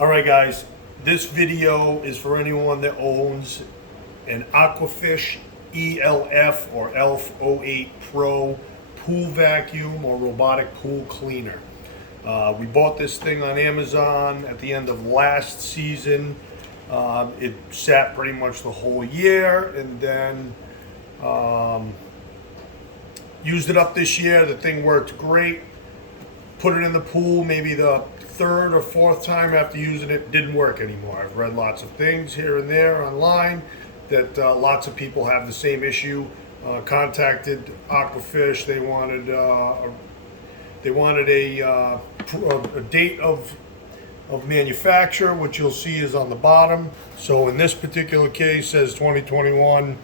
All right, guys, this video is for anyone that owns an Aquafysh ELF or ELF08 Pro pool vacuum or robotic pool cleaner. We bought this thing on Amazon at the end of last season. It sat pretty much the whole year, and then used it up this year. The thing worked great. Put it in the pool maybe the third or fourth time after using it, didn't work anymore. I've read lots of things here and there online that lots of people have the same issue. Contacted Aquafysh. They wanted a date of manufacture, which you'll see is on the bottom. So in this particular case, says 2021.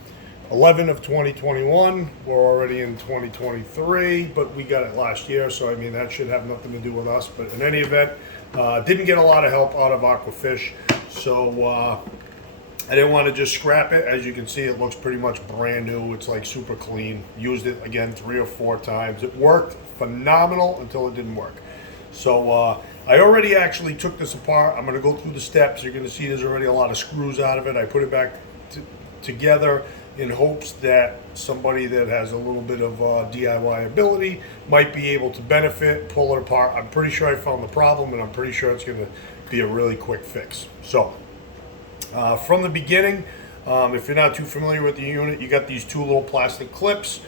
11 of 2021. We're already in 2023, but we got it last year, so I mean that should have nothing to do with us. But in any event, didn't get a lot of help out of Aquafysh, so I didn't want to just scrap it. As you can see, it looks pretty much brand new. It's like super clean. Used it again 3 or 4 times. It worked phenomenal until it didn't work. So I already actually took this apart. I'm going to go through the steps. You're going to see there's already a lot of screws out of it. I put it back together in hopes that somebody that has a little bit of DIY ability might be able to benefit, pull it apart. I'm pretty sure I found the problem, and I'm pretty sure it's going to be a really quick fix. So from the beginning, if you're not too familiar with the unit, you got these 2 little plastic clips.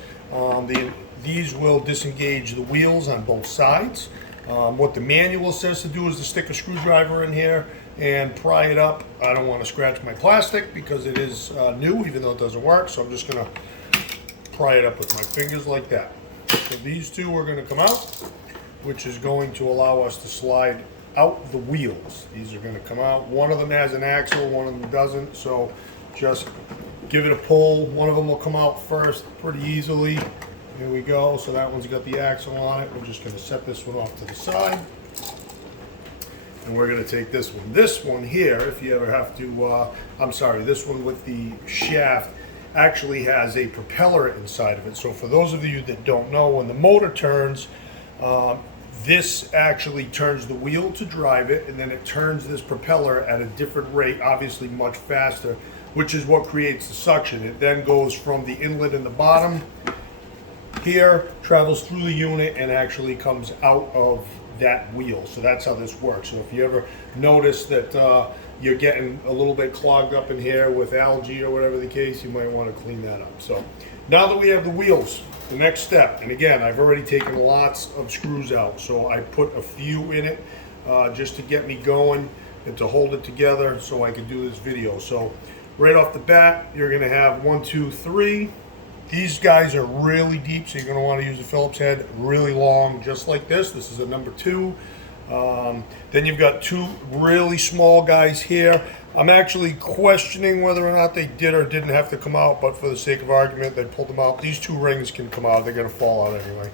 These will disengage the wheels on both sides. What the manual says to do is to stick a screwdriver in here and pry it up. I don't want to scratch my plastic because it is new, even though it doesn't work. So I'm just going to pry it up with my fingers like that. So these 2 are going to come out, which is going to allow us to slide out the wheels. These are going to come out. One of them has an axle, one of them doesn't. So just give it a pull. One of them will come out first pretty easily. Here we go. So that one's got the axle on it. We're just going to set this one off to the side. And we're going to take this one. This one here, if you ever have to, this one with the shaft actually has a propeller inside of it. So for those of you that don't know, when the motor turns, this actually turns the wheel to drive it, and then it turns this propeller at a different rate, obviously much faster, which is what creates the suction. It then goes from the inlet in the bottom here, travels through the unit, and actually comes out of that wheel. So that's how this works. So if you ever notice that you're getting a little bit clogged up in here with algae or whatever the case, you might want to clean that up. So now that we have the wheels, the next step, and again, I've already taken lots of screws out, so I put a few in it just to get me going and to hold it together so I can do this video. So right off the bat, you're going to have 1, 2, 3. These guys are really deep, so you're going to want to use a Phillips head, really long, just like this. This is a number 2. Then you've got 2 really small guys here. I'm actually questioning whether or not they did or didn't have to come out, but for the sake of argument, they pulled them out. These 2 rings can come out. They're going to fall out anyway.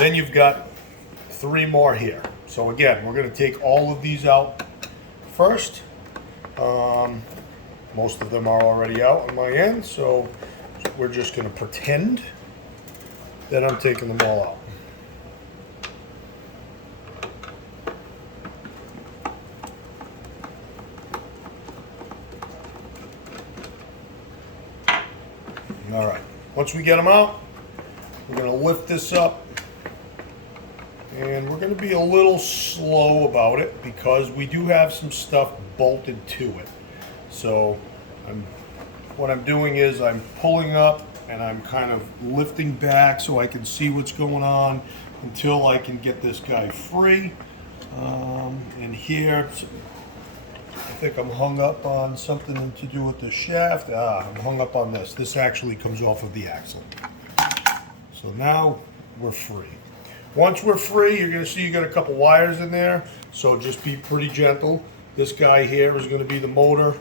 Then you've got 3 more here. So again, we're going to take all of these out first. Most of them are already out on my end, so we're just going to pretend that I'm taking them all out. All right, once we get them out, we're going to lift this up, and we're going to be a little slow about it because we do have some stuff bolted to it. So what I'm doing is I'm pulling up and I'm kind of lifting back so I can see what's going on until I can get this guy free. And here, I think I'm hung up on something to do with the shaft. I'm hung up on this. This actually comes off of the axle. So now we're free. Once we're free, you're going to see you got a couple wires in there. So just be pretty gentle. This guy here is going to be the motor.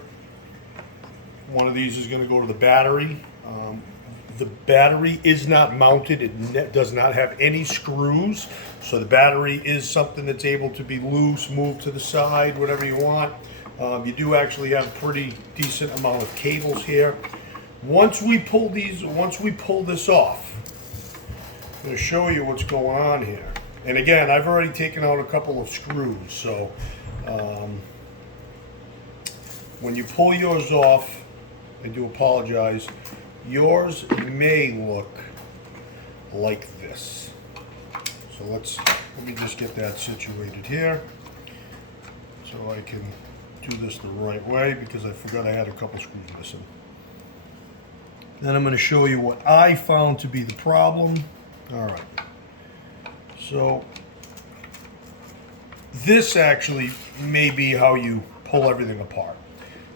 One of these is going to go to the battery. The battery is not mounted. It does not have any screws. So the battery is something that's able to be loose, moved to the side, whatever you want. You do actually have a pretty decent amount of cables here. Once we pull this off, I'm going to show you what's going on here. And again, I've already taken out a couple of screws, so When you pull yours off, I do apologize, yours may look like this. So let me just get that situated here so I can do this the right way, because I forgot I had a couple screws missing. Then I'm going to show you what I found to be the problem. All right. So this actually may be how you pull everything apart.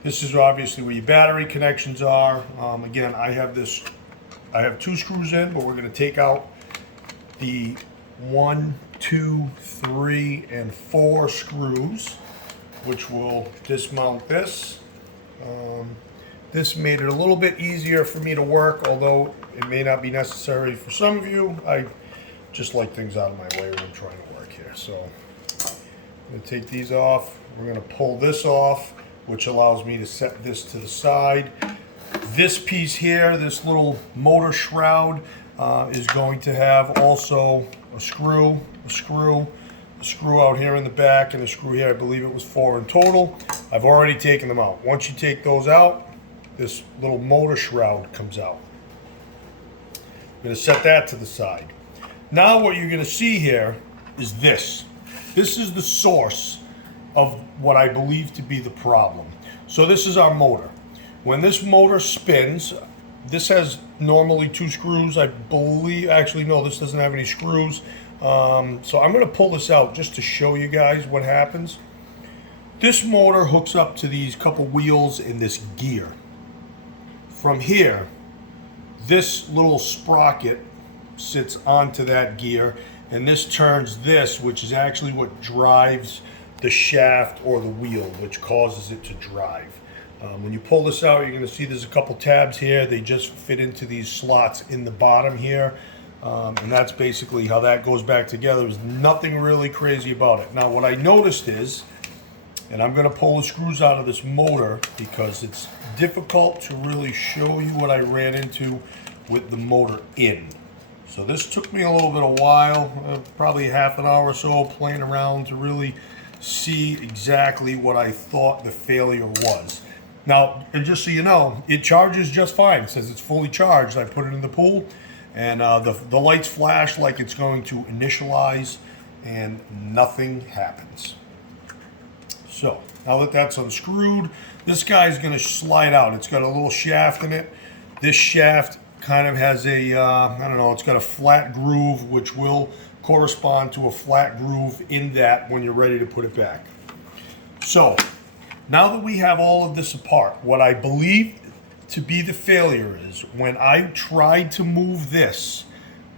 This is obviously where your battery connections are. Again, I have two screws in, but we're going to take out the 1, 2, 3, and 4 screws, which will dismount this. This made it a little bit easier for me to work, although it may not be necessary for some of you. I just like things out of my way when I'm trying to work here. So I'm going to take these off. We're going to pull this off, which allows me to set this to the side. This piece here, this little motor shroud, is going to have also a screw out here in the back, and a screw here. I believe it was 4 in total. I've already taken them out. Once you take those out, this little motor shroud comes out. I'm going to set that to the side. Now what you're going to see here is this. This is the source of what I believe to be the problem. So this is our motor. When this motor spins, this has normally 2 screws. I believe, actually no, this doesn't have any screws. So I'm going to pull this out just to show you guys what happens. This motor hooks up to these couple wheels in this gear. From here, this little sprocket sits onto that gear, and this turns this, which is actually what drives the shaft or the wheel, which causes it to drive. When you pull this out, you're going to see there's a couple tabs here. They just fit into these slots in the bottom here. And that's basically how that goes back together. There's nothing really crazy about it. Now what I noticed is, and I'm going to pull the screws out of this motor because it's difficult to really show you what I ran into with the motor in. So this took me a little bit of while, probably half an hour or so playing around to really see exactly what I thought the failure was. Now, and just so you know, it charges just fine. It says it's fully charged. I put it in the pool, and the lights flash like it's going to initialize, and nothing happens. So now that that's unscrewed, this guy's going to slide out. It's got a little shaft in it. This shaft kind of has a, I don't know, it's got a flat groove, which will correspond to a flat groove in that when you're ready to put it back. So now that we have all of this apart, what I believe to be the failure is when I tried to move this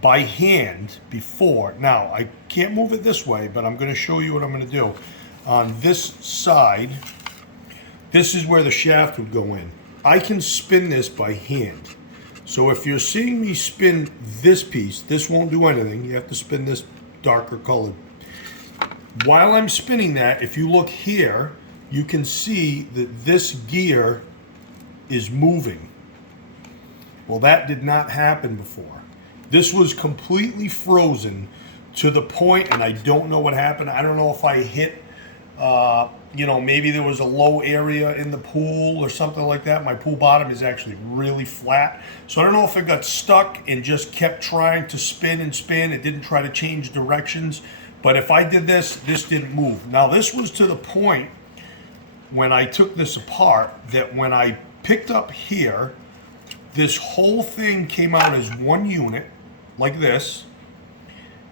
by hand before. Now, I can't move it this way, but I'm going to show you what I'm going to do. On this side, this is where the shaft would go in. I can spin this by hand. So if you're seeing me spin this piece, this won't do anything. You have to spin this darker colored. While I'm spinning that, if you look here, you can see that this gear is moving. Well, that did not happen before. This was completely frozen to the point, and I don't know what happened. I don't know if I hit, you know, maybe there was a low area in the pool or something like that. My pool bottom is actually really flat. So I don't know if it got stuck and just kept trying to spin and spin. It didn't try to change directions. But if I did this, this didn't move. Now, this was to the point when I took this apart that when I picked up here, this whole thing came out as one unit, like this,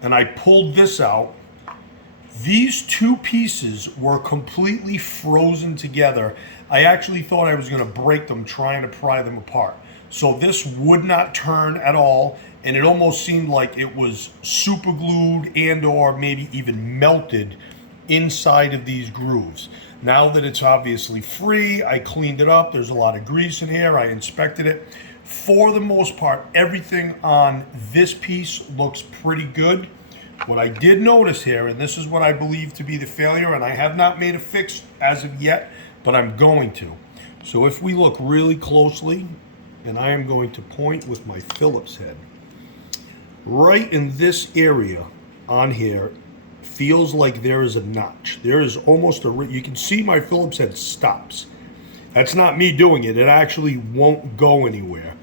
and I pulled this out. These two pieces were completely frozen together. I actually thought I was going to break them trying to pry them apart. So this would not turn at all, and it almost seemed like it was super glued and or maybe even melted inside of these grooves. Now that it's obviously free, I cleaned it up. There's a lot of grease in here. I inspected it. For the most part, everything on this piece looks pretty good. What I did notice here, and this is what I believe to be the failure, and I have not made a fix as of yet, but I'm going to. So if we look really closely, and I am going to point with my Phillips head, right in this area on here feels like there is a notch. There is almost you can see my Phillips head stops. That's not me doing it. It actually won't go anywhere.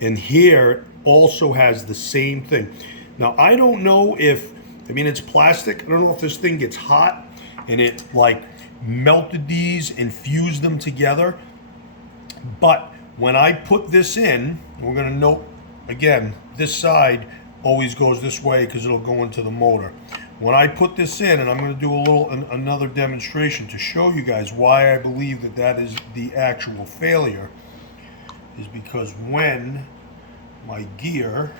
And here also has the same thing. Now, I don't know if, I mean, it's plastic. I don't know if this thing gets hot and it like melted these and fused them together. But when I put this in, we're gonna note, again, this side always goes this way because it'll go into the motor. When I put this in, and I'm going to do another demonstration to show you guys why I believe that that is the actual failure, is because when my gear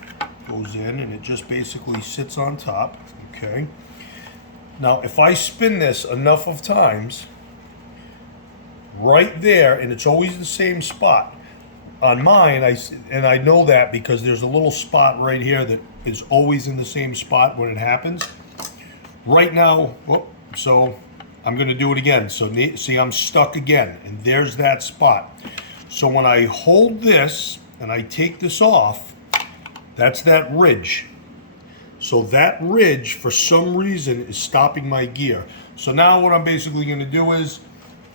goes in and it just basically sits on top, okay? Now, if I spin this enough of times, right there, and it's always the same spot. On mine, I know that because there's a little spot right here that is always in the same spot when it happens. Right now, so I'm going to do it again. So see, I'm stuck again, and there's that spot. So when I hold this and I take this off, that's that ridge. So that ridge, for some reason, is stopping my gear. So now what I'm basically going to do is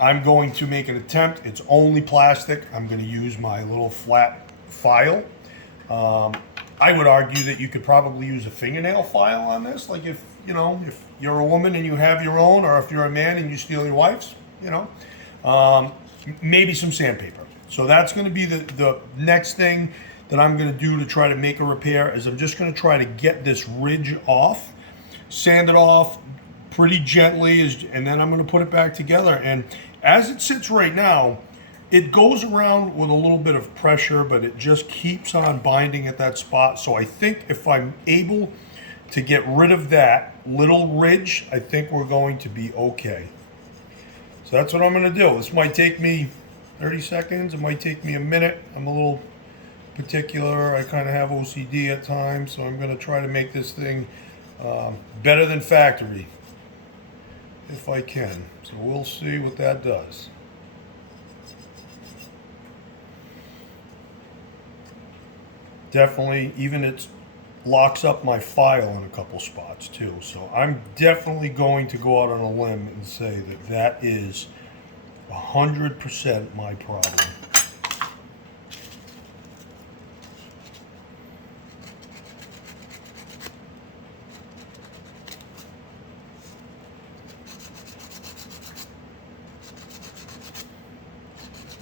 I'm going to make an attempt. It's only plastic. I'm going to use my little flat file. I would argue that you could probably use a fingernail file on this. Like if you're a woman and you have your own, or if you're a man and you steal your wife's, maybe some sandpaper. So that's going to be the next thing that I'm going to do to try to make a repair. Is I'm just going to try to get this ridge off, sand it off pretty gently, and then I'm going to put it back together. And as it sits right now, it goes around with a little bit of pressure, but it just keeps on binding at that spot. So I think if I'm able to get rid of that little ridge, I think we're going to be okay. So that's what I'm going to do. This might take me 30 seconds. It might take me a minute. I'm a little particular. I kind of have OCD at times, so I'm going to try to make this thing better than factory if I can. So we'll see what that does. Definitely, even it locks up my file in a couple spots too. So I'm definitely going to go out on a limb and say that that is 100% my problem.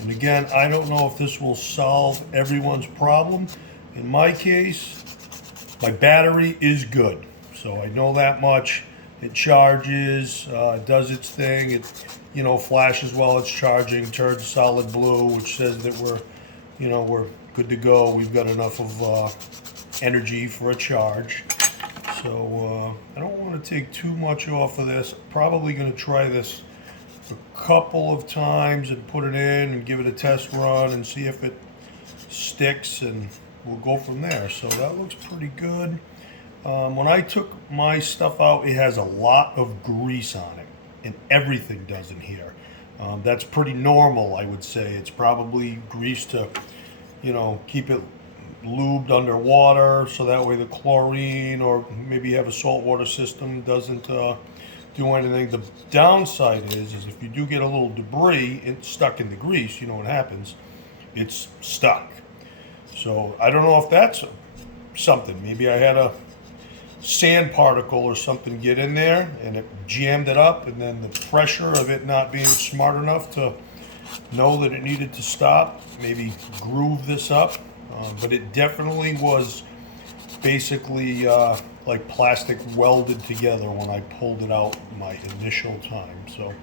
And again, I don't know if this will solve everyone's problem. In my case, my battery is good. So I know that much. It charges, does its thing. It, flashes while it's charging, turns solid blue, which says that we're good to go. We've got enough of energy for a charge. So I don't want to take too much off of this. Probably going to try this a couple of times and put it in and give it a test run and see if it sticks, and we'll go from there. So that looks pretty good. When I took my stuff out, it has a lot of grease on it, and everything does in here. That's pretty normal, I would say. It's probably grease to, keep it lubed underwater, so that way the chlorine, or maybe you have a saltwater system, doesn't do anything. The downside is if you do get a little debris stuck in the grease, you know what happens? It's stuck. So I don't know if that's something. Maybe I had a sand particle or something get in there and it jammed it up, and then the pressure of it not being smart enough to know that it needed to stop maybe groove this up. But it definitely was basically like plastic welded together when I pulled it out my initial time. So,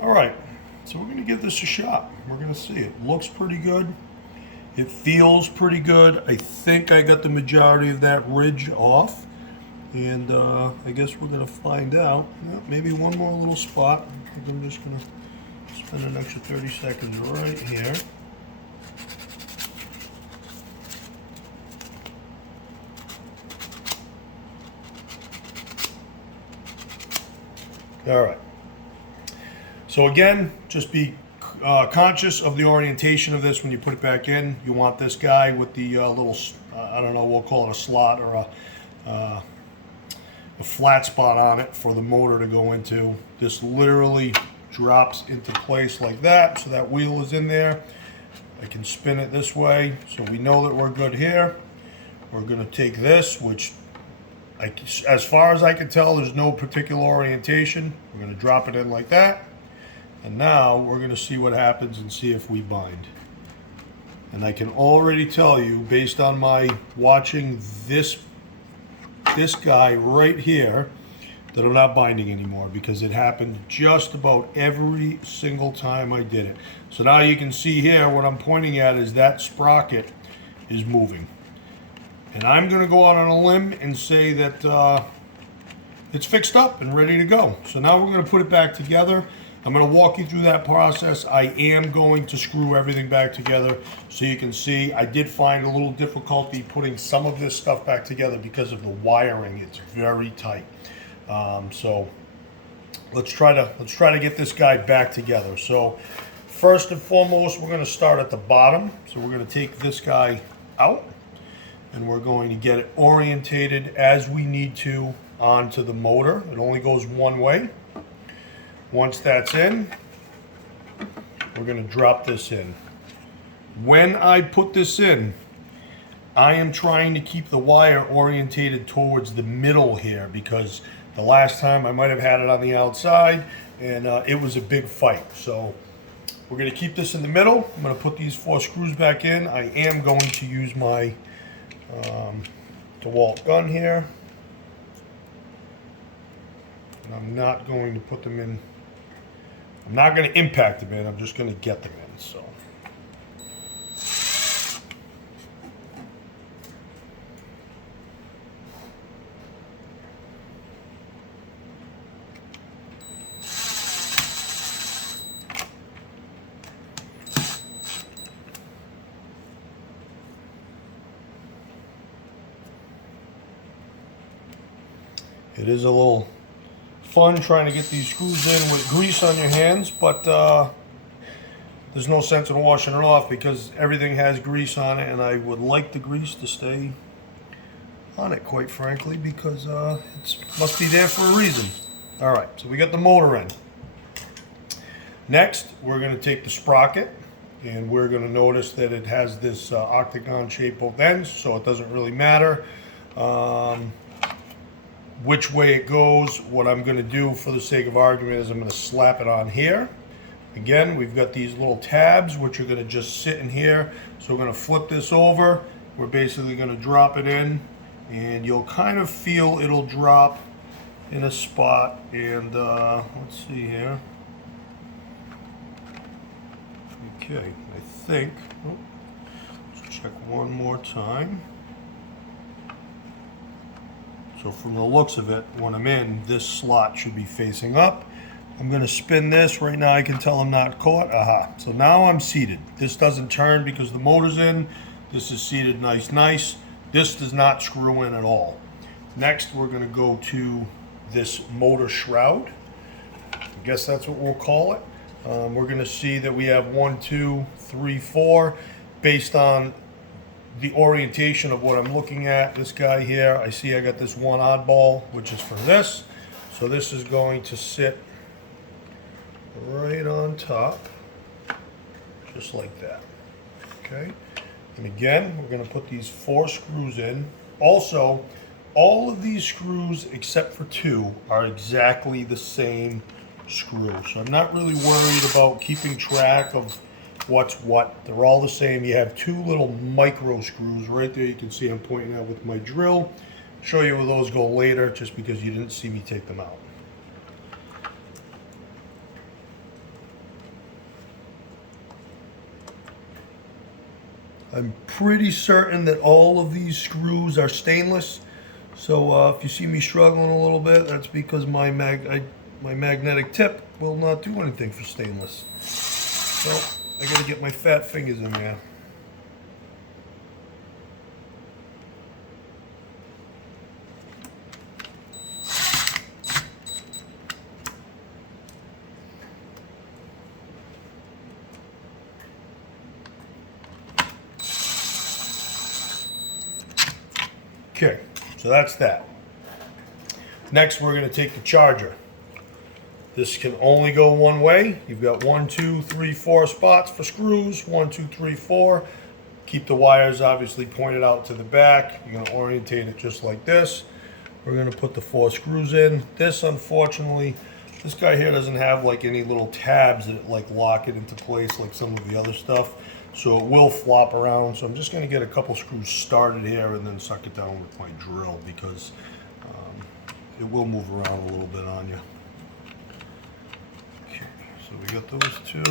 all right, so we're going to give this a shot. We're going to see. It looks pretty good. It feels pretty good. I think I got the majority of that ridge off, and I guess we're going to find out. Maybe one more little spot. I think I'm just going to spend an extra 30 seconds right here. All right. So again, just be conscious of the orientation of this when you put it back in. You want this guy with the little, I don't know, we'll call it a slot or the flat spot on it for the motor to go into. This literally drops into place like that, so that wheel is in there. I can spin it this way, so we know that we're good here. We're going to take this, which as far as I can tell, there's no particular orientation. We're going to drop it in like that. And now we're going to see what happens and see if we bind. And I can already tell you, based on my watching this guy right here, that I'm not binding anymore, because it happened just about every single time I did it. So now you can see here, what I'm pointing at is that sprocket is moving. And I'm going to go out on a limb and say that it's fixed up and ready to go. So now we're going to put it back together. I'm going to walk you through that process. I am going to screw everything back together so you can see. I did find a little difficulty putting some of this stuff back together because of the wiring. It's very tight. So let's try to get this guy back together. So first and foremost, we're going to start at the bottom. So we're going to take this guy out, and we're going to get it orientated as we need to onto the motor. It only goes one way. Once that's in, we're going to drop this in. When I put this in, I am trying to keep the wire orientated towards the middle here, because the last time I might have had it on the outside, and it was a big fight. So we're going to keep this in the middle. I'm going to put these 4 screws back in. I am going to use my DeWalt gun here. And I'm not going to put them in. I'm not going to impact them in. I'm just going to get them in. So. It is a little fun trying to get these screws in with grease on your hands, but there's no sense in washing it off because everything has grease on it, and I would like the grease to stay on it, quite frankly, because it must be there for a reason. All right, so we got the motor in. Next, we're going to take the sprocket, and we're going to notice that it has this octagon shape both ends, so it doesn't really matter which way it goes. What I'm going to do for the sake of argument is I'm going to slap it on here. Again, we've got these little tabs which are going to just sit in here. So we're going to flip this over. We're basically going to drop it in, and you'll kind of feel it'll drop in a spot. And let's see here. Okay, I think, let's check one more time. So from the looks of it, when I'm in, this slot should be facing up. I'm going to spin this. Right now I can tell I'm not caught. Aha. So now I'm seated. This doesn't turn because the motor's in. This is seated nice. This does not screw in at all. Next, we're going to go to this motor shroud. I guess that's what we'll call it. We're going to see that we have 1, 2, 3, 4 based on the orientation of what I'm looking at. This guy here, I see I got this one oddball, which is for this. So this is going to sit right on top, just like that. Okay. And again, we're going to put these 4 screws in. Also, all of these screws except for 2 are exactly the same screw. So I'm not really worried about keeping track of what's what. They're all the same. You have 2 little micro screws right there. You can see I'm pointing out with my drill. Show you where those go later, just because you didn't see me take them out. I'm pretty certain that all of these screws are stainless. So if you see me struggling a little bit, that's because my magnetic tip will not do anything for stainless. So I gotta get my fat fingers in there. Okay, so that's that. Next, we're going to take the charger. This can only go one way. You've got 1, 2, 3, 4 spots for screws. 1, 2, 3, 4. Keep the wires obviously pointed out to the back. You're going to orientate it just like this. We're going to put the 4 screws in. This, unfortunately, this guy here doesn't have like any little tabs that like lock it into place like some of the other stuff. So it will flop around. So I'm just going to get a couple screws started here and then suck it down with my drill because it will move around a little bit on you. Okay, so we got those 2.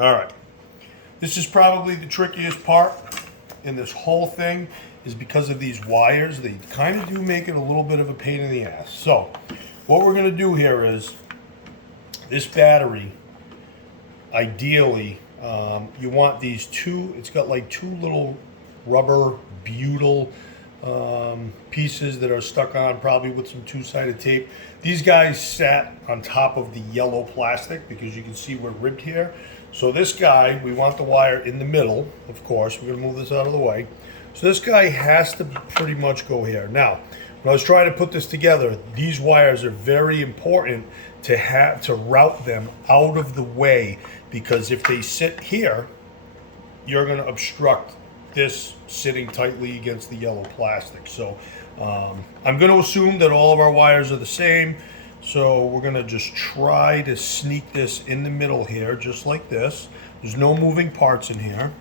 All right, this is probably the trickiest part in this whole thing is because of these wires. They kind of do make it a little bit of a pain in the ass. So what we're going to do here is this battery, ideally, you want these 2, it's got like 2 little rubber butyl pieces that are stuck on probably with some 2-sided tape. These guys sat on top of the yellow plastic because you can see we're ribbed here. So this guy, we want the wire in the middle, of course. We're going to move this out of the way. So this guy has to pretty much go here. Now, when I was trying to put this together, these wires are very important to route them out of the way, because if they sit here, you're going to obstruct this sitting tightly against the yellow plastic. So I'm going to assume that all of our wires are the same. So we're going to just try to sneak this in the middle here, just like this. There's no moving parts in here.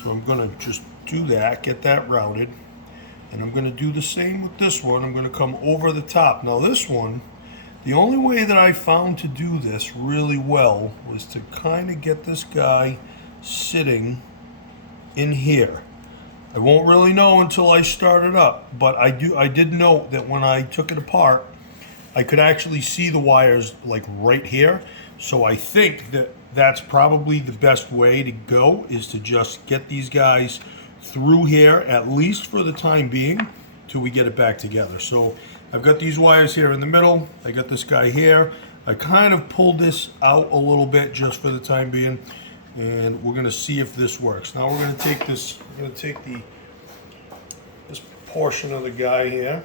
So I'm going to just do that, get that routed. And I'm going to do the same with this one. I'm going to come over the top. Now this one, the only way that I found to do this really well was to kind of get this guy sitting in here. I won't really know until I start it up, but I did note that when I took it apart, I could actually see the wires like right here. So I think that that's probably the best way to go, is to just get these guys through here, at least for the time being, till we get it back together. So I've got these wires here in the middle. I got this guy here. I kind of pulled this out a little bit just for the time being, and we're gonna see if this works. Now we're gonna take this, this portion of the guy here,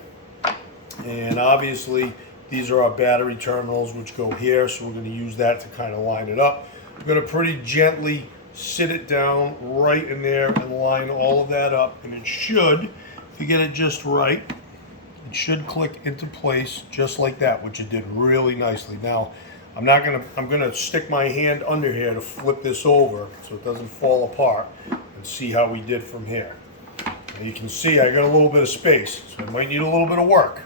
and obviously these are our battery terminals which go here, so we're going to use that to kind of line it up. I'm going to pretty gently sit it down right in there and line all of that up, and it should, if you get it just right, it should click into place just like that, which it did really nicely. Now, I'm going to stick my hand under here to flip this over so it doesn't fall apart, and see how we did from here. And you can see I got a little bit of space, so I might need a little bit of work.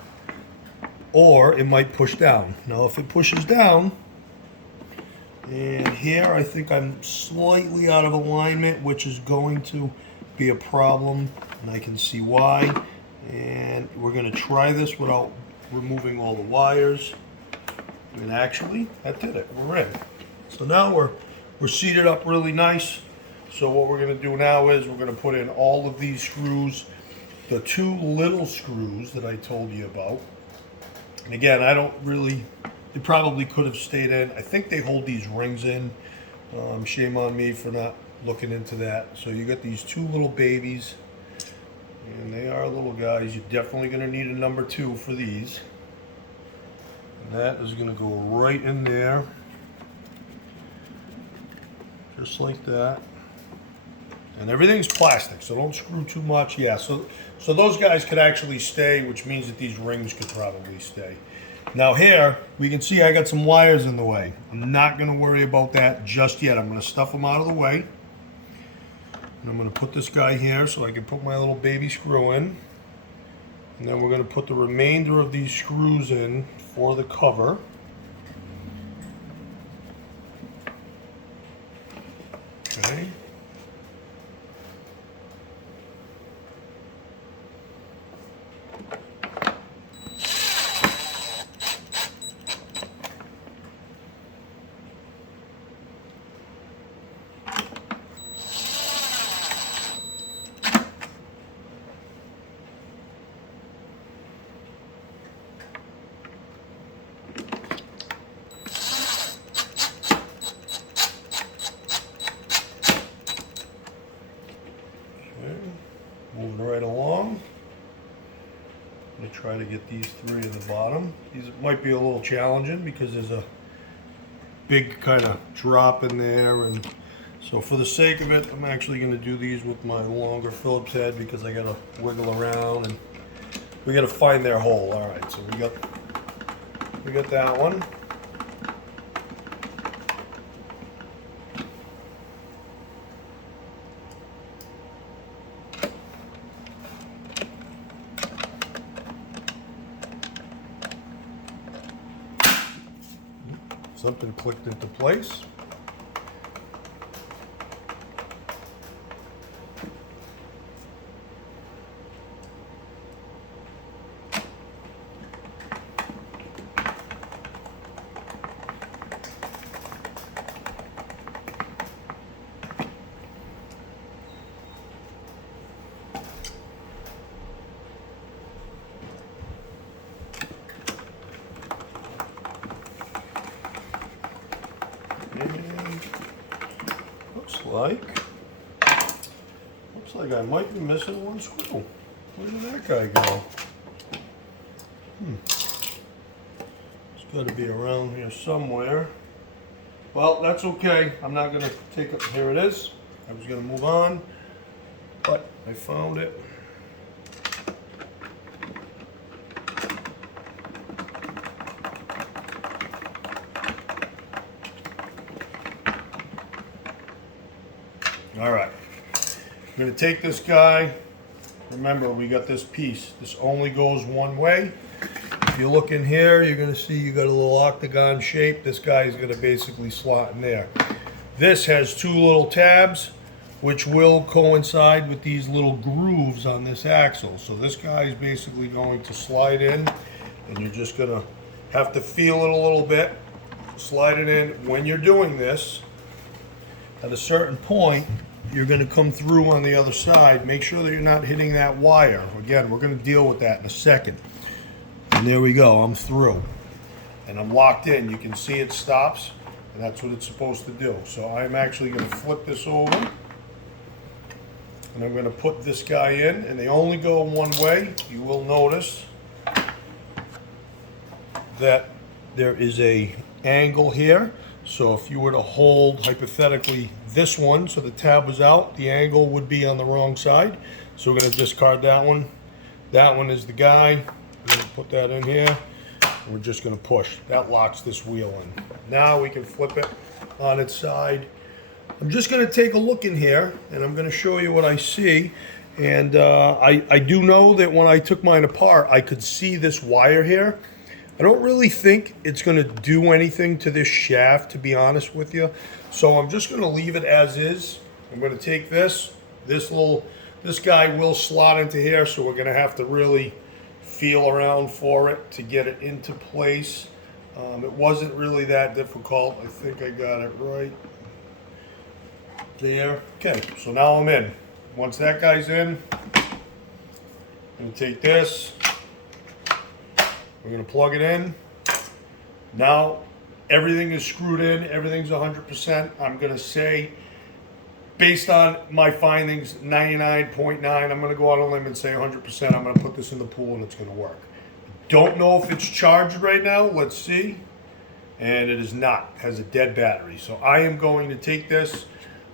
Or it might push down. Now if it pushes down, and here I think I'm slightly out of alignment, which is going to be a problem, and I can see why. And we're going to try this without removing all the wires. And actually, that did it. We're in. So now we're seated up really nice. So what we're going to do now is we're going to put in all of these screws, the 2 little screws that I told you about. And again, I don't really, they probably could have stayed in. I think they hold these rings in. Shame on me for not looking into that. So you got these 2 little babies, and they are little guys. You're definitely going to need a number 2 for these. And that is going to go right in there, just like that. And everything's plastic, so don't screw too much. Yeah, so those guys could actually stay, which means that these rings could probably stay. Now here, we can see I got some wires in the way. I'm not going to worry about that just yet. I'm going to stuff them out of the way. And I'm going to put this guy here so I can put my little baby screw in. And then we're going to put the remainder of these screws in for the cover. Okay. get these 3 in the bottom. These might be a little challenging because there's a big kind of drop in there, and so for the sake of it, I'm actually going to do these with my longer Phillips head because I got to wiggle around and we got to find their hole. All right, so we got that one. Something clicked into place. Looks like I might be missing one screw. Where did that guy go? It's got to be around here somewhere. Well, that's okay. I'm not going to take it. Here it is. I was going to move on, but I found it. All right, I'm going to take this guy. Remember, we got this piece. This only goes one way. If you look in here, you're going to see you got a little octagon shape. This guy is going to basically slot in there. This has 2 little tabs, which will coincide with these little grooves on this axle. So this guy is basically going to slide in, and you're just going to have to feel it a little bit. Slide it in. When you're doing this, at a certain point, you're going to come through on the other side. Make sure that you're not hitting that wire. Again, we're going to deal with that in a second. And there we go. I'm through. And I'm locked in. You can see it stops. And that's what it's supposed to do. So I'm actually going to flip this over. And I'm going to put this guy in. And they only go one way. You will notice that there is a angle here. So if you were to hold, hypothetically, this one, so the tab was out, the angle would be on the wrong side. So we're going to discard that one. That one is the guy. We're going to put that in here. And we're just going to push. That locks this wheel in. Now we can flip it on its side. I'm just going to take a look in here, and I'm going to show you what I see. And I do know that when I took mine apart, I could see this wire here. I don't really think it's going to do anything to this shaft, to be honest with you. So I'm just going to leave it as is. I'm going to take this guy will slot into here, so we're going to have to really feel around for it to get it into place. It wasn't really that difficult. I think I got it right there. Okay, so now I'm in. Once that guy's in, I'm going to take this. We're going to plug it in. Now everything is screwed in. Everything's 100%. I'm going to say, based on my findings, 99.9. I'm going to go out on a limb and say 100%. I'm going to put this in the pool and it's going to work. Don't know if it's charged right now. Let's see. And it is not. It has a dead battery. So I am going to take this.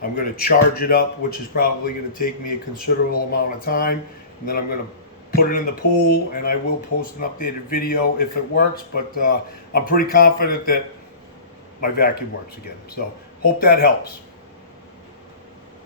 I'm going to charge it up, which is probably going to take me a considerable amount of time. And then I'm going to put it in the pool, and I will post an updated video if it works, but I'm pretty confident that my vacuum works again. So hope that helps.